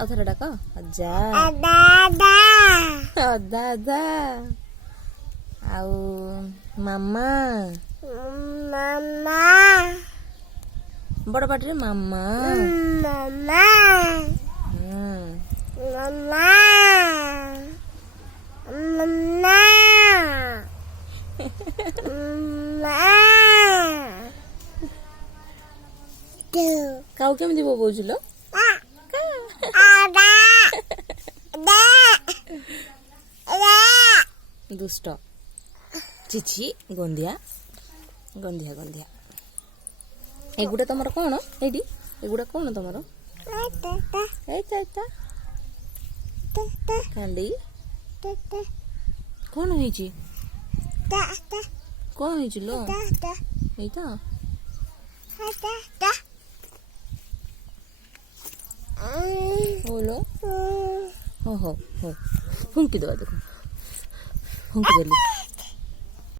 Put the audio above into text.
ଆଉ ଥରେ ଡାକ ଅଜା ଅଦା ଅଦା। ଆଉ ମାମା ବଡ଼ ପାଟିରେ ମାମା କାଉ କେମିତି ବୋବଉଛୁ ଲୋ? ଦୁଷ୍ଟ ଚିଛି ଗନ୍ଧିଆ ଗନ୍ଧିଆ ଗନ୍ଧିଆ। ଏଗୁଡ଼ା ତମର କଣ? ଏଇଠି ଏଗୁଡ଼ା କଣ ତମର? କାଣ୍ଡି କଣ ହେଇଛି? କଣ ହେଇଛି ଲୋ? ଏଇଟା ହଉ ହଉ ହଉ ଫୁଙ୍କି ଦେବା ଦେଖ ଫୁଙ୍କି ଦେଲି।